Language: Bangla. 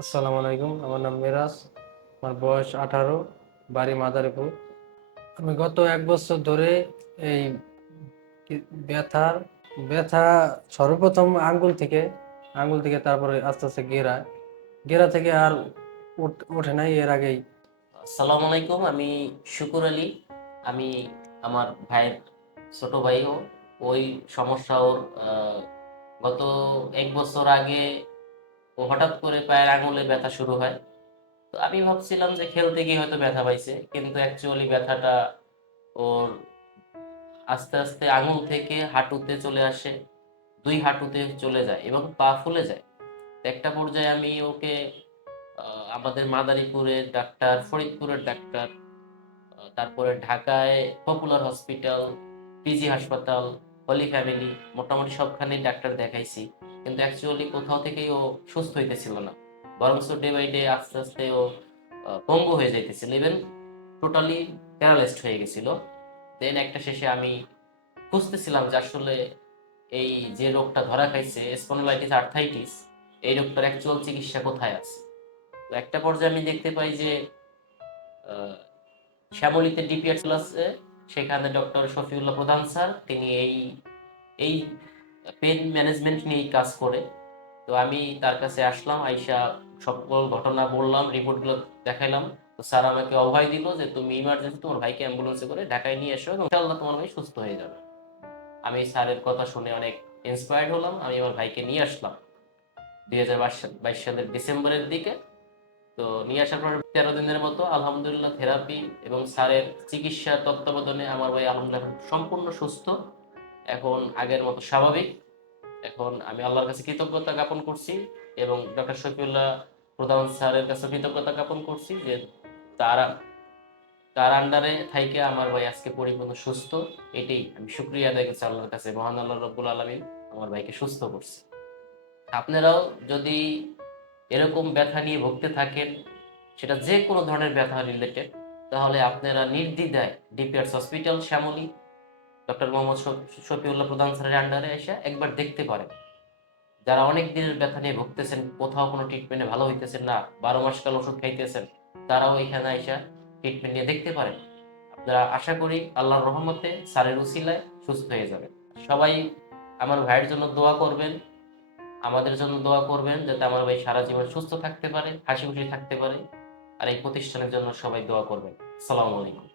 আসসালামু আলাইকুম, আমার নাম মিরাজ, আমার বয়স আঠারো, বাড়ি মাদারীপুর। আমি গত এক বছর ধরে এই ব্যথার ব্যথা সর্বপ্রথম আঙ্গুল থেকে আঙ্গুল থেকে তারপরে আস্তে আস্তে গেরা। গেরা থেকে আর ওঠে নাই, এর আগেই। আসসালামু আলাইকুম, আমি শুকুর আলী। আমি আমার ভাইয়ের ছোট ভাইও। ওই সমস্যা ওর গত এক বছর আগে ও হঠাৎ করে পায়ের আঙুলে ব্যথা শুরু হয়। তো আমি ভাবছিলাম যে খেলতে গিয়ে হয়তো ব্যথা পাইছে, কিন্তু অ্যাকচুয়ালি ব্যথাটা ওর আস্তে আস্তে আঙুল থেকে হাঁটুতে চলে আসে, দুই হাঁটুতে চলে যায় এবং পা ফুলে যায়। একটা পর্যায়ে আমি ওকে আমাদের মাদারীপুরের ডাক্তার, ফরিদপুরের ডাক্তার তারপরে ঢাকায় পপুলার হসপিটাল, পিজি হাসপাতাল হলি ফ্যামিলি, মোটামুটি সবখানেই ডাক্তার দেখাইছি। কিন্তু অ্যাকচুয়ালি কোথাও থেকেই ও সুস্থ হইতেছিল না। বরং ডে বাই ডে আস্তে আস্তে ও পঙ্গু হয়ে যাইতেছিল। ইভেন টোটালি প্যারালাইজড হয়ে গেছিল। দেন একটা শেষে আমি খুঁজতেছিলাম যে আসলে এই যে রোগটা ধরা খাইছে স্পন্ডলাইটিস আর্থাইটিস এই রোগটার অ্যাকচুয়াল চিকিৎসা কোথায় আছে? তো একটা পর্যায়ে আমি দেখতে পাই যে শ্যামলীতে ডিপিআর আছে সেখানে ডক্টর শফিউল্লাহ প্রধান স্যার তিনি এই এই পেন ম্যানেজমেন্ট নিয়েই কাজ করে। তো আমি তার কাছে আসলাম, আইসা সকল ঘটনা বললাম, রিপোর্টগুলো দেখাইলাম। তো স্যার আমাকে অভয় দিল যে, তুমি ইমার্জেন্সি তোমার ভাইকে অ্যাম্বুলেন্সে করে ঢাকায় নিয়ে এসো এবং ইনশাআল্লাহ তোমার ভাই সুস্থ হয়ে যাবে। আমি স্যারের কথা শুনে অনেক ইন্সপায়ার্ড হলাম। আমি আমার ভাইকে নিয়ে আসলাম দুই হাজার বাইশ সালের ডিসেম্বরের দিকে। তো নিয়ে আসার পর তেরো দিনের মতো আলহামদুলিল্লাহ থেরাপি এবং স্যারের চিকিৎসা তত্ত্বাবধানে আমার ভাই আলহামদুলিল্লাহ সম্পূর্ণ সুস্থ। এখন আগের মতো স্বাভাবিক। এখন আমি আল্লাহর কাছে কৃতজ্ঞতা জ্ঞাপন করছি এবং ডক্টর শফিউল্লাহ প্রধান স্যারের কাছে কৃতজ্ঞতা জ্ঞাপন করছি যে তারা, তার আন্ডারে থাইকে আমার ভাই আজকে পরিপূর্ণ সুস্থ। এটাই আমি শুক্রিয়া আদায় করছি আল্লাহর কাছে। মহান আল্লাহ রব্বুল আলমিন আমার ভাইকে সুস্থ করছে। আপনারাও যদি এরকম ব্যথা নিয়ে ভুগতে থাকেন, সেটা যে কোনো ধরনের ব্যথা রিলেটেড তাহলে আপনারা নির্দ্বিধায় DPRS hospital, Shyamoli doctor Mohammad Shafiullah Pradhan স্যারের আন্ডারে এসে একবার দেখতে পারেন। যারা অনেক দিনের ব্যথা নিয়ে ভুগতেছেন, কোথাও কোনো ট্রিটমেন্টে ভালো হইতেছেন না, বারো মাস কাল ওষুধ খাইতেছেন, তারাও এখানে এসে ট্রিটমেন্ট নিয়ে দেখতে পারেন। আপনারা আশা করি আল্লাহর রহমতে স্যারের উসিলায় সুস্থ হয়ে যাবেন। সবাই আমার ভাইয়ের জন্য দোয়া করবেন, আমাদের জন্য দোয়া করবেন, যাতে আমার ভাই সারা জীবন সুস্থ থাকতে পারে, হাসি খুশি থাকতে পারে। আর এই প্রতিষ্ঠানের জন্য সবাই দোয়া করবেন। আসসালামু আলাইকুম।